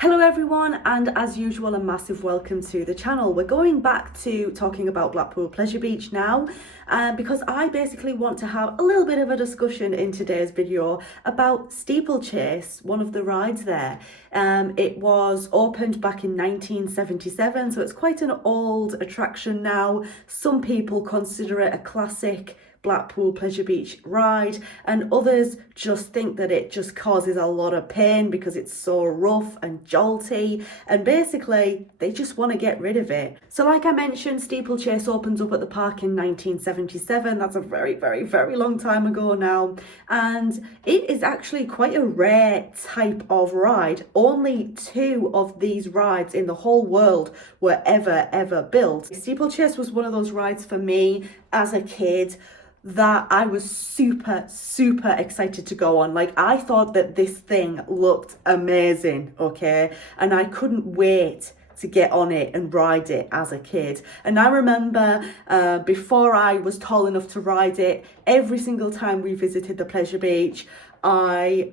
Hello everyone, and as usual a massive welcome to the channel. We're going back to talking about Blackpool Pleasure Beach now because I basically want to have a little bit of a discussion in today's video about Steeplechase, one of the rides there. It was opened back in 1977, so it's quite an old attraction now. Some people consider it a classic Blackpool Pleasure Beach ride, and others just think that it just causes a lot of pain because it's so rough and jolty, and basically they just want to get rid of it. So like I mentioned, Steeplechase opens up at the park in 1977. That's a very long time ago now, and it is actually quite a rare type of ride. Only 2 of these rides in the whole world were ever built. Steeplechase was one of those rides for me as a kid that I was super excited to go on. Like, I thought that this thing looked amazing, okay? And I couldn't wait to get on it and ride it as a kid. And I remember before I was tall enough to ride it, every single time we visited the Pleasure Beach, I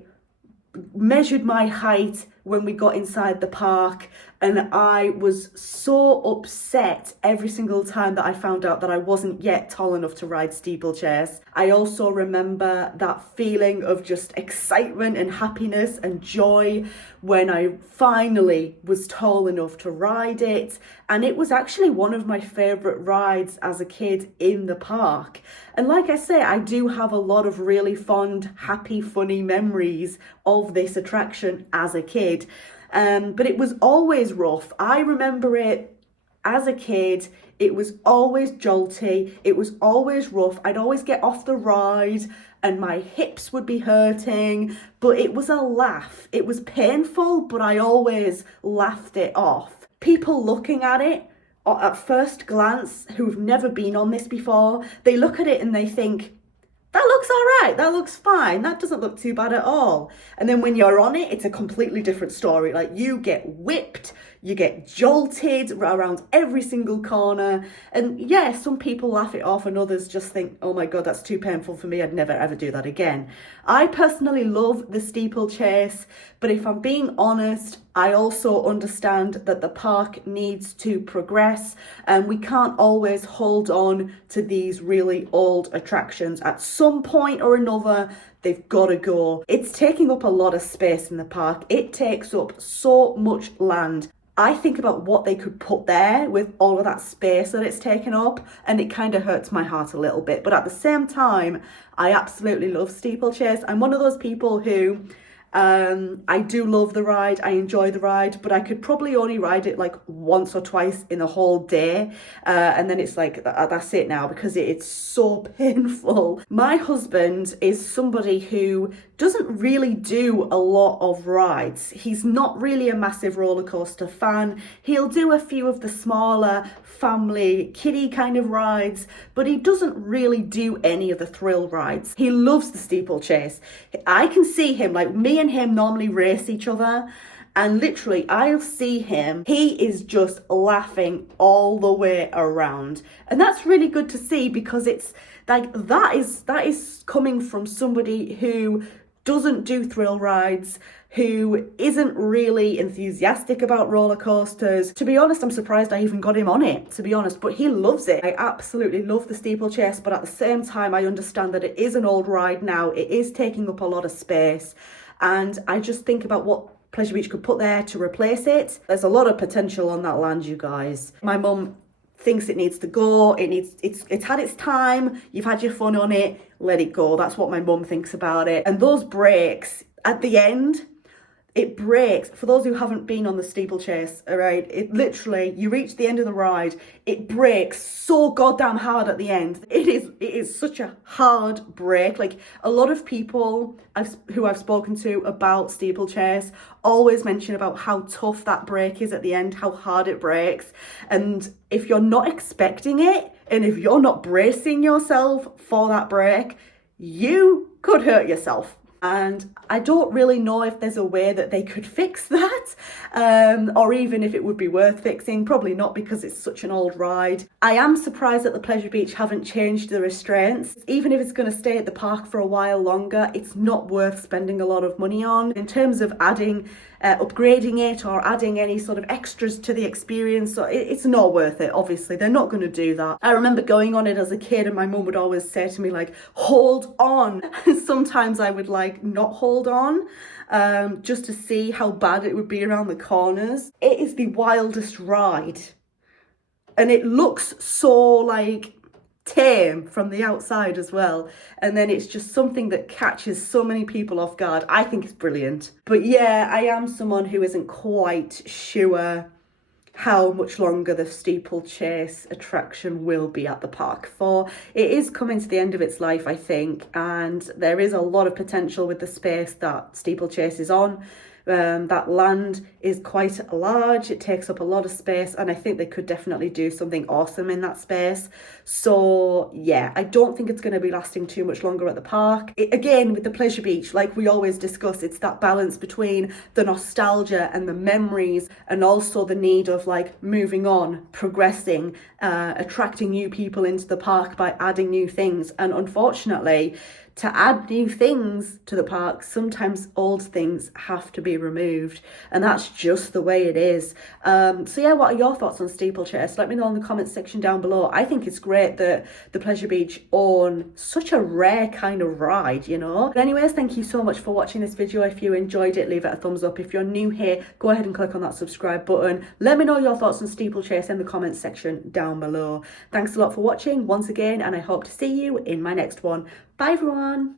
measured my height when we got inside the park, and I was so upset every single time that I found out that I wasn't yet tall enough to ride Steeplechase. I also remember that feeling of just excitement and happiness and joy when I finally was tall enough to ride it, and it was actually one of my favourite rides as a kid in the park. And like I say, I do have a lot of really fond, happy, funny memories of this attraction as a kid. But it was always rough. I remember it as a kid. It was always jolty. It was always rough. I'd always get off the ride and my hips would be hurting, but it was a laugh. It was painful, but I always laughed it off. People looking at it at first glance who've never been on this before, they look at it and they think, that looks all right, that looks fine, that doesn't look too bad at all. And then when you're on it, it's a completely different story. Like, you get whipped, you get jolted around every single corner. And yeah, some people laugh it off and others just think, oh my God, that's too painful for me, I'd never ever do that again. I personally love the Steeplechase, but if I'm being honest, I also understand that the park needs to progress, and we can't always hold on to these really old attractions. At some point or another, they've got to go. It's taking up a lot of space in the park. It takes up so much land. I think about what they could put there with all of that space that it's taken up, and it kind of hurts my heart a little bit. But at the same time, I absolutely love Steeplechase. I'm one of those people who I do love the ride, I enjoy the ride, but I could probably only ride it like once or twice in the whole day, and then it's like, that's it now, because it's so painful. My husband is somebody who doesn't really do a lot of rides. He's not really a massive roller coaster fan. He'll do a few of the smaller family kiddie kind of rides, but he doesn't really do any of the thrill rides. He loves the Steeplechase. I can see him, like, me and him normally race each other, and literally I'll see him, he is just laughing all the way around. And that's really good to see, because it's like, that is coming from somebody who doesn't do thrill rides, who isn't really enthusiastic about roller coasters. To be honest, I'm surprised I even got him on it, to be honest, but he loves it. I absolutely love the Steeplechase, but at the same time, I understand that it is an old ride now. It is taking up a lot of space, and I just think about what Pleasure Beach could put there to replace it. There's a lot of potential on that land, you guys. My mum thinks it needs to go. It's had its time. You've had your fun on it. Let it go. That's what my mum thinks about it. And those breaks at the end, it breaks. For those who haven't been on the Steeplechase, all right, it literally, you reach the end of the ride, it breaks so goddamn hard at the end. It is such a hard break. Like, a lot of people who I've spoken to about Steeplechase always mention about how tough that break is at the end, how hard it breaks. And if you're not expecting it, and if you're not bracing yourself for that break, you could hurt yourself. And I don't really know if there's a way that they could fix that. or even if it would be worth fixing. Probably not, because it's such an old ride. I am surprised that the Pleasure Beach haven't changed the restraints. Even if it's going to stay at the park for a while longer, it's not worth spending a lot of money on. In terms of adding, upgrading it or adding any sort of extras to the experience, so it's not worth it. Obviously, they're not going to do that. I remember going on it as a kid and my mum would always say to me, like, hold on. Sometimes I would like not hold on, just to see how bad it would be around the corners. It is the wildest ride, and it looks so like tame from the outside as well, and then it's just something that catches so many people off guard. I think it's brilliant. But yeah, I am someone who isn't quite sure how much longer the Steeplechase attraction will be at the park for. It is coming to the end of its life, I think, and there is a lot of potential with the space that Steeplechase is on. That land is quite large, it takes up a lot of space, and I think they could definitely do something awesome in that space. So yeah, I don't think it's going to be lasting too much longer at the park. Again, with the Pleasure Beach, like we always discuss, it's that balance between the nostalgia and the memories, and also the need of like moving on, progressing, attracting new people into the park by adding new things. And unfortunately, to add new things to the park, sometimes old things have to be removed, and that's just the way it is. So yeah, what are your thoughts on Steeplechase? Let me know in the comments section down below. I think it's great that the Pleasure Beach own such a rare kind of ride, you know. But anyways, thank you so much for watching this video. If you enjoyed it, leave it a thumbs up. If you're new here, go ahead and click on that subscribe button. Let me know your thoughts on Steeplechase in the comments section down below. Thanks a lot for watching once again, and I hope to see you in my next one. Bye everyone.